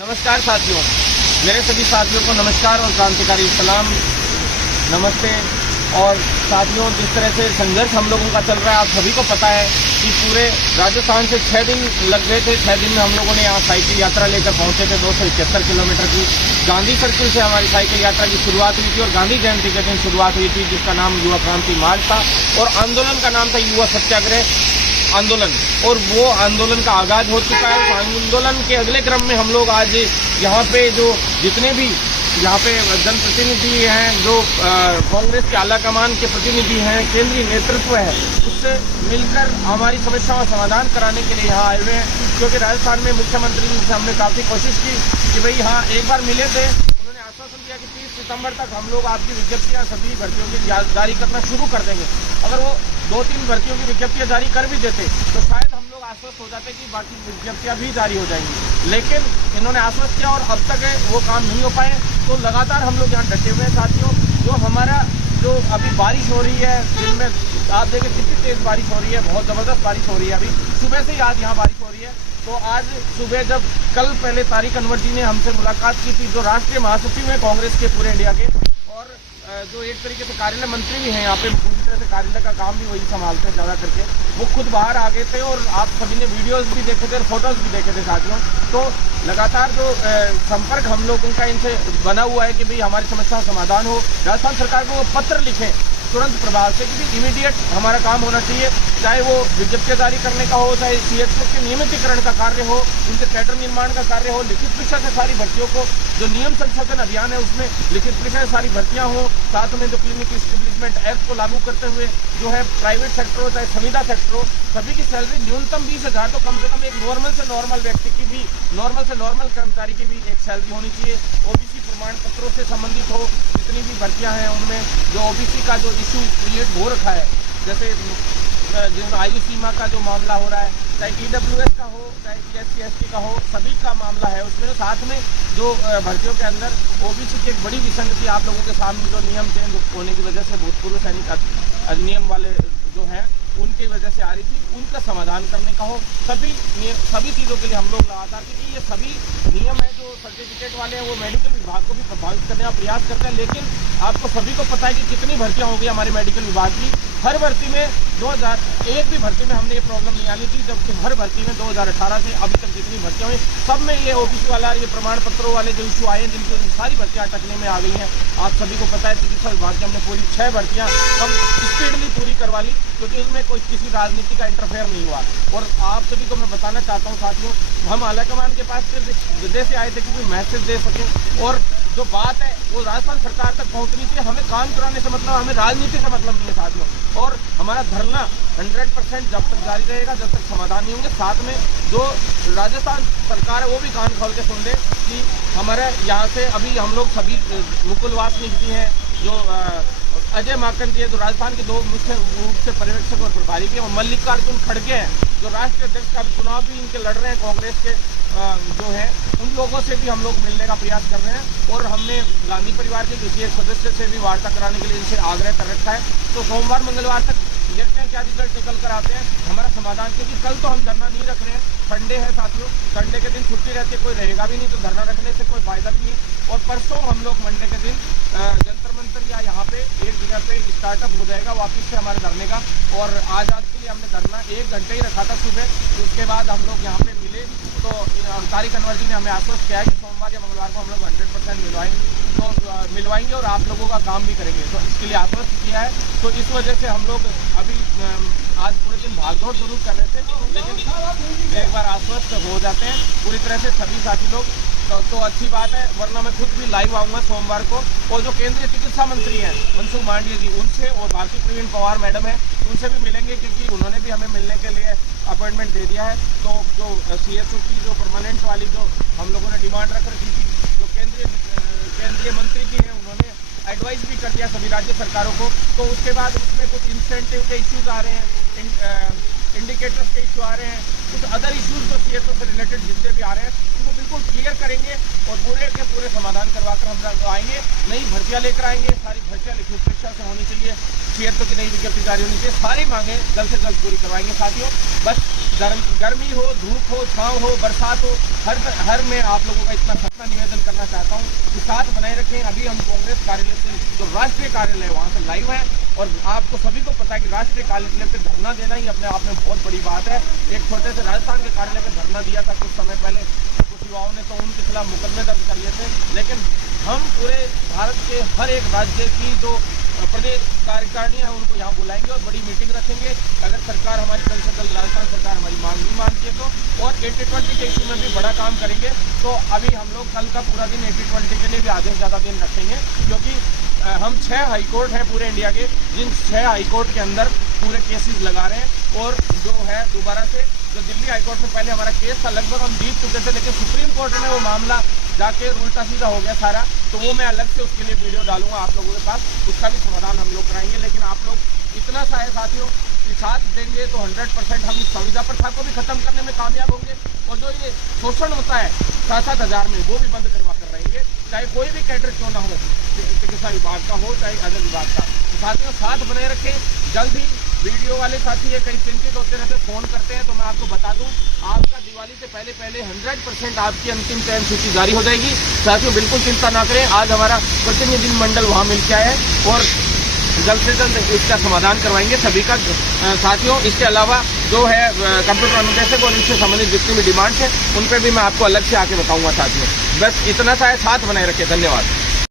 नमस्कार साथियों, मेरे सभी साथियों को नमस्कार और क्रांतिकारी सलाम, नमस्ते। और साथियों, जिस तरह से संघर्ष हम लोगों का चल रहा है, आप सभी को पता है कि पूरे राजस्थान से 6 दिन लग गए थे। 6 दिन में हम लोगों ने यहाँ साइकिल यात्रा लेकर पहुंचे थे 271 किलोमीटर की। गांधी सर्किल से हमारी साइकिल यात्रा की शुरुआत हुई थी और गांधी जयंती के दिन शुरुआत हुई थी, जिसका नाम युवा क्रांति मार्च था और आंदोलन का नाम था युवा सत्याग्रह आंदोलन। और वो आंदोलन का आगाज हो चुका है। आंदोलन के अगले क्रम में हम लोग आज यहाँ पे जो जितने भी यहाँ पे जनप्रतिनिधि हैं, जो कांग्रेस के आलाकमान के प्रतिनिधि हैं, केंद्रीय नेतृत्व है, उससे मिलकर हमारी समस्याओं का समाधान कराने के लिए यहाँ आए हुए हैं। क्योंकि राजस्थान में मुख्यमंत्री जी से हमने काफ़ी कोशिश की कि भाई हाँ, एक बार मिले थे, उन्होंने आश्वासन दिया कि 30 सितंबर तक हम लोग आपकी विज्ञप्तियाँ सभी भर्तियों की जारी करना शुरू कर देंगे। अगर वो 2-3 भर्तियों की विज्ञप्तियाँ जारी कर भी देते तो शायद हम लोग आश्वस्त हो जाते कि बाकी विज्ञप्तियाँ भी जारी हो जाएंगी। लेकिन इन्होंने आश्वस्त किया और अब तक वो काम नहीं हो पाए। तो लगातार हम लोग यहाँ डटे हुए हैं साथियों। जो हमारा जो अभी बारिश हो रही है, दिन में आप देखें कितनी तेज बारिश हो रही है, बहुत ज़बरदस्त बारिश हो रही है। अभी सुबह से ही आज यहाँ बारिश हो रही है। तो आज सुबह जब कल पहले तारिक अनवर जी ने हमसे मुलाकात की थी, जो राष्ट्रीय महासचिव हैं कांग्रेस के पूरे इंडिया के, और जो एक तरीके से कार्यालय मंत्री भी हैं यहाँ पे, पूरी तरह से कार्यालय का काम भी वही संभालते हैं ज़्यादा करके, वो खुद बाहर आ गए थे और आप सभी ने वीडियोस भी देखे थे और फोटोज भी देखे थे साथियों। तो लगातार जो संपर्क हम लोगों का इनसे बना हुआ है कि भाई हमारी समस्या का समाधान हो। राजस्थान सरकार को वो पत्र लिखें तुरंत प्रभाव से कि इमीडिएट हमारा काम होना चाहिए, चाहे वो विज्ञप्ति जारी करने का हो, चाहे सीएचओ के नियमितीकरण का कार्य हो, उनके कैडर निर्माण का कार्य हो, लिखित परीक्षा से सारी भर्तियों को, जो नियम संशोधन अभियान है उसमें लिखित परीक्षा से सारी भर्तियां हो, साथ में जो क्लिनिकल एस्टेब्लिशमेंट एक्ट को लागू करते हुए जो है प्राइवेट सेक्टर हो चाहे संविदा सेक्टर हो, सभी की सैलरी न्यूनतम 20,000, तो कम से कम एक नॉर्मल से नॉर्मल व्यक्ति की भी, नॉर्मल से नॉर्मल कर्मचारी की भी एक सैलरी होनी चाहिए। ओबीसी प्रमाण पत्रों से संबंधित हो, जितनी भी भर्तियां हैं उनमें जो ओबीसी का जो इशू क्रिएट हो रखा है, जैसे जो आयु सीमा का जो मामला हो रहा है, चाहे ईडब्ल्यूएस का हो चाहे SC/ST का हो, सभी का मामला है उसमें। साथ में जो भर्तियों के अंदर ओबीसी की एक बड़ी विसंगति आप लोगों के सामने, जो नियम चेंज होने की वजह से भूतपूर्व सैनिक अधिनियम वाले जो हैं उनकी वजह से आ रही थी, उनका समाधान करने का हो। सभी चीज़ों के लिए हम लोग लगातार, क्योंकि ये सभी नियम है जो सर्टिफिकेट वाले हैं वो मेडिकल विभाग को भी प्रभावित करने का प्रयास करते हैं। लेकिन आपको सभी को पता है कि कितनी भर्तियाँ हो गई हमारे मेडिकल विभाग की। हर भर्ती में 2001 भी भर्ती में हमने ये प्रॉब्लम नहीं आनी थी, जबकि हर भर्ती में 2018 से अभी तक जितनी भर्तियाँ हुई सब में ये ओबीसी वाला, ये प्रमाण पत्रों वाले जो इशू आए हैं, जिनकी सारी भर्तियाँ अटकने में आ गई हैं। आप सभी को पता है चिकित्सा विभाग की हमने पूरी 6 भर्तियाँ कम स्पीडली पूरी करवा ली, क्योंकि उसमें कोई किसी राजनीति का इंटरफेयर नहीं हुआ। और आप सभी को मैं बताना चाहता हूँ साथियों, हम आलाकमान के पास सिर्फ विदेश से आए थे कि कोई मैसेज दे सकें, और जो बात है वो राजस्थान सरकार तक पहुंचनी चाहिए। हमें काम कराने से मतलब, हमें राजनीति से मतलब नहीं है साथियों। और हमारा धरना 100% जब तक जारी रहेगा, जब तक समाधान नहीं होंगे। साथ में जो राजस्थान सरकार है वो भी कान खोल के सुन ले कि हमारे यहाँ से अभी हम लोग सभी मुकुल वासनिक जी हैं, जो अजय माकन जी है, जो राजस्थान के 2 मुख्य रूप से पर्यवेक्षक और प्रभारी भी हैं, और मल्लिकार्जुन खड़गे हैं जो राष्ट्रीय अध्यक्ष का चुनाव भी इनके लड़ रहे हैं कांग्रेस के जो है, उन लोगों से भी हम लोग मिलने का प्रयास कर रहे हैं। और हमने गांधी परिवार के किसी एक सदस्य से भी वार्ता कराने के लिए इनसे आग्रह कर रखा है। तो सोमवार मंगलवार तक देखते हैं क्या रिजल्ट निकल कर आते हैं हमारा समाधान। क्योंकि कल तो हम धरना नहीं रख रहे हैं, संडे है साथियों, संडे के दिन छुट्टी रहती है, कोई रहेगा भी नहीं, तो धरना रखने से कोई फायदा भी नहीं। और परसों हम लोग मंडे के दिन जंतर मंतर या यहाँ पे एक जगह पे स्टार्टअप हो जाएगा वापिस से हमारे धरने का। और आज के लिए हमने धरना 1 घंटे ही रखा था सुबह, तो उसके बाद हम लोग यहाँ पे मिले। तो तारिक अनवर जी ने हमें आश्वस्त किया है कि सोमवार या मंगलवार को हम लोग 100% मिलवाएंगे और आप लोगों का काम भी करेंगे, तो इसके लिए आश्वस्त किया है। तो इस वजह से हम लोग अभी आज पूरे दिन भागदौड़ जरूर कर रहे थे, लेकिन एक बार आश्वस्त हो जाते हैं पूरी तरह से सभी साथी लोग तो अच्छी बात है। वरना मैं खुद भी लाइव आऊँगा सोमवार को। और जो केंद्रीय चिकित्सा मंत्री हैं मनसुख मांडविया जी, उनसे और भारती प्रवीण पवार मैडम है, उनसे भी मिलेंगे, क्योंकि उन्होंने भी हमें मिलने के लिए अपॉइंटमेंट दे दिया है। तो जो सीएसओ की जो परमानेंट वाली जो हम लोगों ने डिमांड रख रखी थी, जो केंद्रीय मंत्री जी हैं, उन्होंने एडवाइस भी कर दिया सभी राज्य सरकारों को। तो उसके बाद उसमें कुछ इंसेंटिव के इश्यूज आ रहे हैं, इंडिकेटर्स के इशू आ रहे हैं, कुछ अदर इश्यूज जो सीएसओ से रिलेटेड जितने भी आ रहे हैं उनको बिल्कुल क्लियर करेंगे और पूरे के पूरे समाधान करवाकर हम लोग आएंगे। नई भर्तियाँ लेकर आएंगे, सारी भर्तियाँ लिखित परीक्षा से होनी चाहिए, सीएसओ की नई विज्ञप्ति जारी होनी चाहिए, सारी मांगे जल्द से जल्द पूरी करवाएंगे साथियों। बस गर्मी हो, धूप हो, छांव हो, बरसात हो, हर में आप लोगों का इतना सख्त निवेदन करना चाहता हूं कि साथ बनाए रखें। अभी हम कांग्रेस कार्यालय से जो राष्ट्रीय कार्यालय है वहां से लाइव है और आपको सभी को पता है कि राष्ट्रीय कार्यालय पे धरना देना ही अपने आप में बहुत बड़ी बात है। एक छोटे से राजस्थान के कार्यालय पे धरना दिया था कुछ समय पहले कुछ युवाओं ने, तो उनके खिलाफ मुकदमे दर्ज कर लिए थे, लेकिन हम पूरे भारत के हर एक राज्य की जो प्रदेश कार्यकारिणी है उनको यहाँ बुलाएंगे और बड़ी मीटिंग रखेंगे। अगर सरकार हमारी जल्द से जल्द राजस्थान सरकार हमारी मांग नहीं मानती है तो, और 80-20 के इशू में भी बड़ा काम करेंगे। तो अभी हम लोग कल का पूरा दिन 80-20 के लिए भी आधे से ज़्यादा दिन रखेंगे, क्योंकि हम 6 हाईकोर्ट हैं पूरे इंडिया के, जिन 6 हाईकोर्ट के अंदर पूरे केसेस लगा रहे हैं। और जो है दोबारा से जो दिल्ली हाईकोर्ट में पहले हमारा केस था लगभग हम जीत चुके थे, लेकिन सुप्रीम कोर्ट ने वो मामला जाके उल्टा सीधा हो गया सारा, तो वो मैं अलग से उसके लिए वीडियो डालूंगा आप लोगों के पास, उसका भी समाधान हम लोग कराएंगे। लेकिन आप लोग इतना सा है साथियों कि साथ देंगे तो 100% हम इस संविदा प्रथा को भी खत्म करने में कामयाब होंगे, और जो ये शोषण होता है 7-7 हज़ार में वो भी बंद करवा कर रहेंगे, चाहे कोई भी कैडर क्यों ना हो, चिकित्सा विभाग का हो चाहे अदर विभाग का। तो साथियों साथ बनाए रखें। जल्द ही वीडियो वाले साथी ये कहीं चिंतित होते रहते फ़ोन करते हैं, तो मैं आपको बता दूं आपका दिवाली से पहले 100% आपकी अंतिम चयन सूची जारी हो जाएगी। साथियों बिल्कुल चिंता ना करें, आज हमारा प्रतिनिधिमंडल वहाँ मिल के आया है और जल्द से जल्द इसका समाधान करवाएंगे सभी का। साथियों इसके अलावा जो है कंप्यूटर अनुदेशक और इनसे संबंधित जितनी भी डिमांड्स हैं उन पर भी मैं आपको अलग से आके बताऊंगा। साथियों बस इतना सा है, साथ बनाए रखें। धन्यवाद।